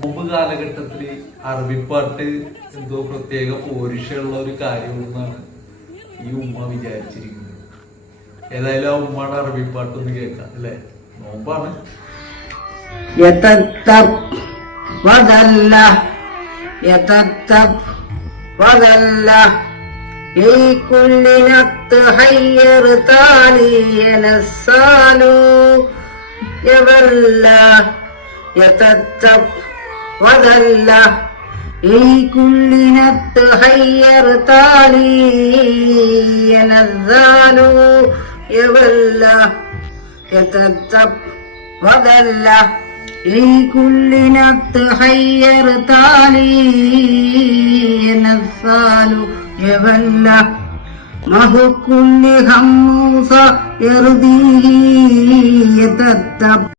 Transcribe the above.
മുമ്പ് കാലഘട്ടത്തിൽ അറബിപ്പാട്ട് എന്തോ പ്രത്യേക പോരിഷുള്ള ഒരു കാര്യമെന്നാണ് ഈ ഉമ്മ വിചാരിച്ചിരിക്കുന്നത്. ഏതായാലും ആ ഉമ്മയുടെ അറബിപ്പാട്ടൊന്ന് കേൾക്കാം അല്ലെ? നോമ്പാണ്. يتتب وذل في كل نتحير تالي ينزال يولى يتتب وذل في كل نتحير تالي ينزال يولى ما هو كل هموس يرضيه يتتب